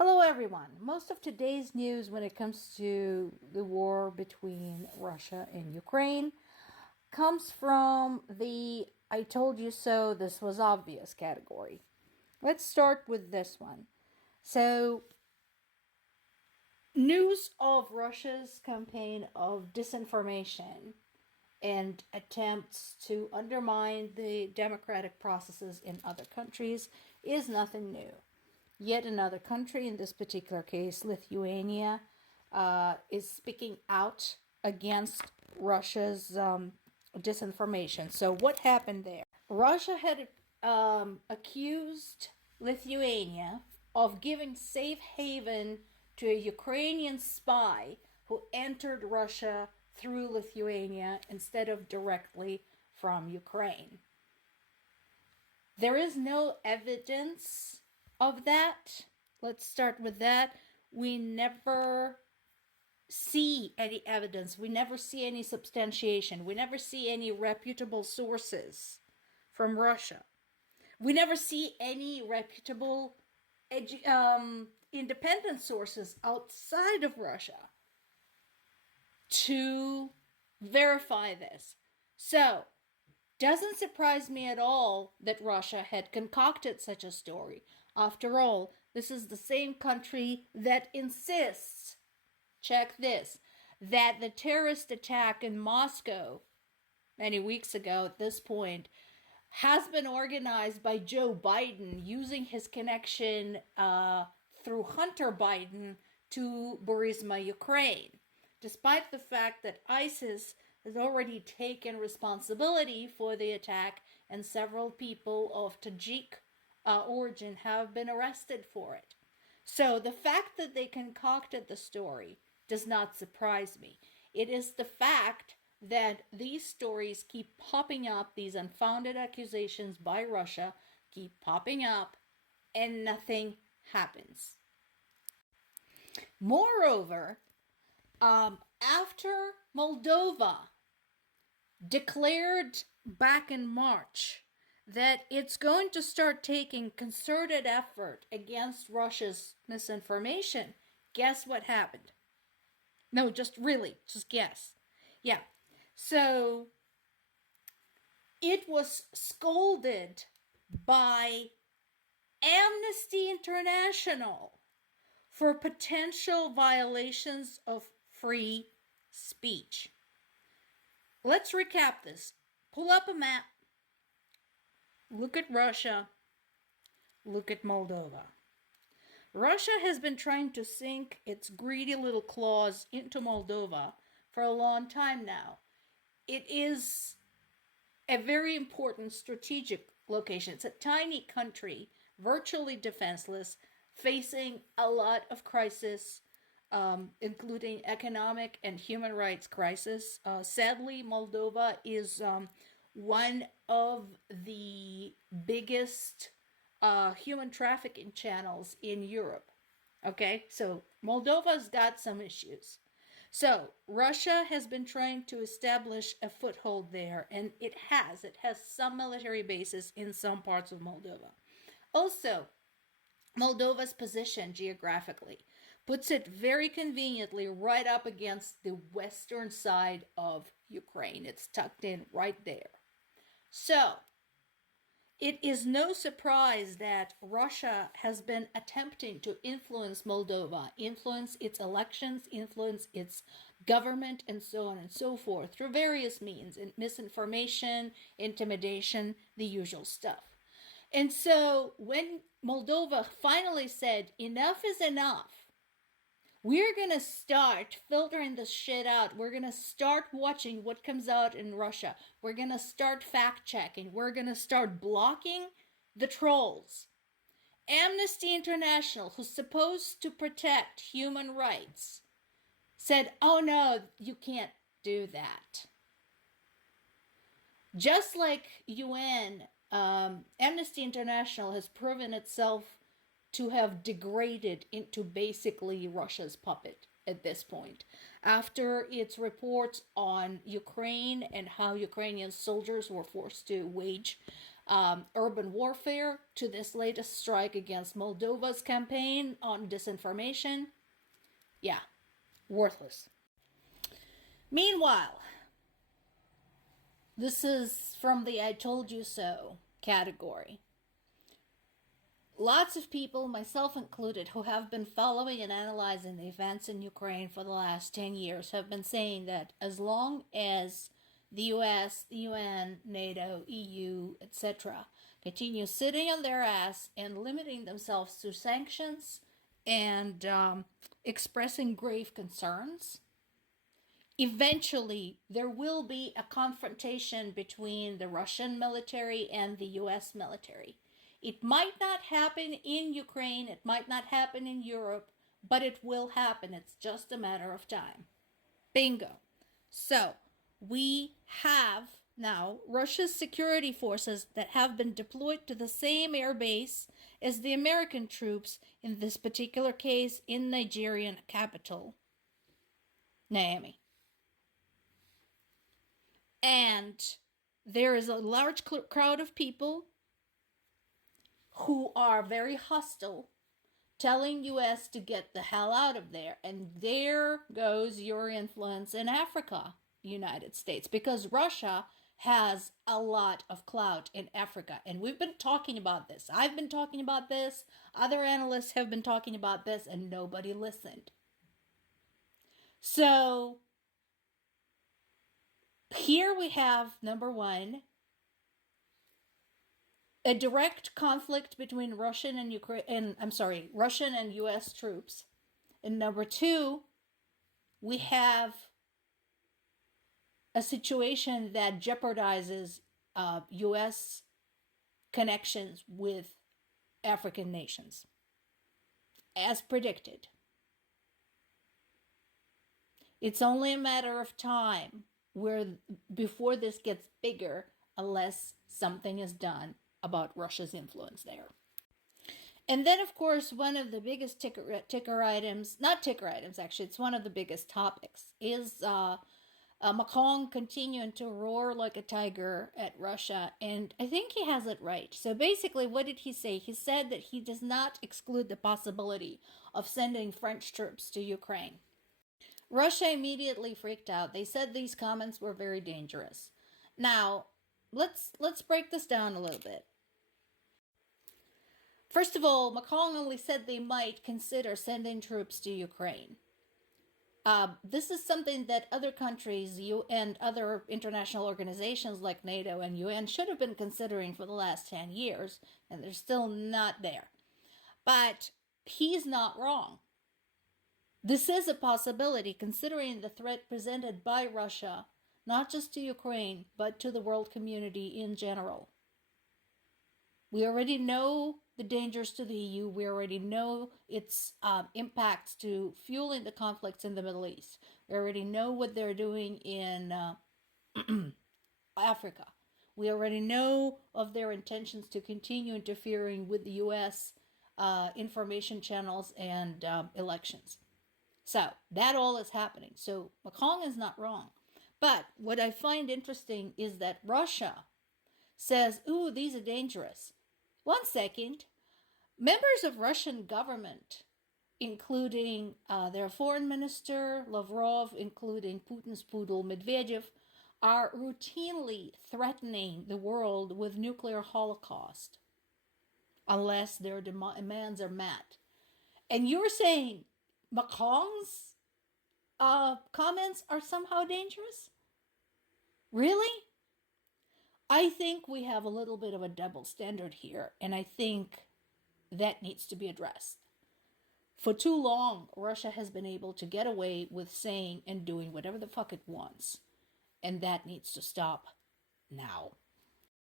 Hello, everyone. Most of today's news when it comes to the war between Russia and Ukraine comes from the I told you so, this was obvious category. Let's start with this one. So, news of Russia's campaign of disinformation and attempts to undermine the democratic processes in other countries is nothing new. Yet another country, in this particular case, Lithuania, is speaking out against Russia's disinformation. So, what happened there? Russia had accused Lithuania of giving safe haven to a Ukrainian spy who entered Russia through Lithuania instead of directly from Ukraine. There is no evidence of that. Let's start with that. We never see any evidence. We never see any substantiation. We never see any reputable sources from Russia. We never see any reputable independent sources outside of Russia to verify this. So, doesn't surprise me at all that Russia had concocted such a story. After all, this is the same country that insists, check this, that the terrorist attack in Moscow many weeks ago at this point has been organized by Joe Biden using his connection through Hunter Biden to Burisma, Ukraine, despite the fact that ISIS has already taken responsibility for the attack and several people of Tajik origin have been arrested for it. So the fact that they concocted the story does not surprise me. It is the fact that these stories keep popping up, these unfounded accusations by Russia keep popping up, and nothing happens. Moreover, after Moldova declared back in March that it's going to start taking concerted effort against Russia's misinformation, guess what happened? No, just guess. Yeah. So it was scolded by Amnesty International for potential violations of free speech. Let's recap this. Pull up a map. Look at Russia. Look at Moldova. Russia has been trying to sink its greedy little claws into Moldova for a long time now. It is a very important strategic location. It's a tiny country, virtually defenseless, facing a lot of crisis, including economic and human rights crisis. Sadly, Moldova is one of the biggest human trafficking channels in Europe. Okay, so Moldova's got some issues. So Russia has been trying to establish a foothold there, and it has. It has some military bases in some parts of Moldova. Also, Moldova's position geographically puts it very conveniently right up against the western side of Ukraine. It's tucked in right there. So, it is no surprise that Russia has been attempting to influence Moldova, influence its elections, influence its government, and so on and so forth through various means, misinformation, intimidation, the usual stuff. And so when Moldova finally said, enough is enough, we're going to start filtering this shit out. We're going to start watching what comes out in Russia. We're going to start fact-checking. We're going to start blocking the trolls. Amnesty International, who's supposed to protect human rights, said, oh no, you can't do that. Just like UN, Amnesty International has proven itself to have degraded into basically Russia's puppet at this point. After its reports on Ukraine and how Ukrainian soldiers were forced to wage urban warfare to this latest strike against Moldova's campaign on disinformation. Yeah, worthless. Meanwhile, this is from the I told you so category. Lots of people, myself included, who have been following and analyzing the events in Ukraine for the last 10 years have been saying that as long as the US, the UN, NATO, EU, etc., continue sitting on their ass and limiting themselves to sanctions and expressing grave concerns, eventually there will be a confrontation between the Russian military and the US military. It might not happen in Ukraine, it might not happen in Europe, but it will happen. It's just a matter of time. Bingo. So, we have now Russia's security forces that have been deployed to the same air base as the American troops, in this particular case in Nigerian capital, Niamey. And there is a large crowd of people who are very hostile, telling US to get the hell out of there. And there goes your influence in Africa, United States, because Russia has a lot of clout in Africa. And we've been talking about this. I've been talking about this. Other analysts have been talking about this, and nobody listened. So here we have, number one, a direct conflict between Russian and US troops. And number two, we have a situation that jeopardizes US connections with African nations, as predicted. It's only a matter of time before this gets bigger, unless something is done about Russia's influence there. And then, of course, one of the biggest ticker items, not ticker items actually, it's one of the biggest topics, is Macron continuing to roar like a tiger at Russia. And I think he has it right. So basically, what did he say? He said that he does not exclude the possibility of sending French troops to Ukraine. Russia immediately freaked out. They said these comments were very dangerous. Now, let's break this down a little bit. First of all, Macron only said they might consider sending troops to Ukraine. This is something that other countries and other international organizations like NATO and UN should have been considering for the last 10 years, and they're still not there. But he's not wrong. This is a possibility, considering the threat presented by Russia, not just to Ukraine, but to the world community in general. We already know the dangers to the EU. We already know its impacts to fueling the conflicts in the Middle East. We already know what they're doing in Africa. We already know of their intentions to continue interfering with the US information channels and elections. So that all is happening. So Macron is not wrong. But what I find interesting is that Russia says, ooh, these are dangerous. 1 second. Members of Russian government, including their foreign minister, Lavrov, including Putin's poodle, Medvedev, are routinely threatening the world with nuclear holocaust unless their demands are met. And you're saying Macron's comments are somehow dangerous? Really? I think we have a little bit of a double standard here, and I think that needs to be addressed. For too long, Russia has been able to get away with saying and doing whatever the fuck it wants, and that needs to stop now.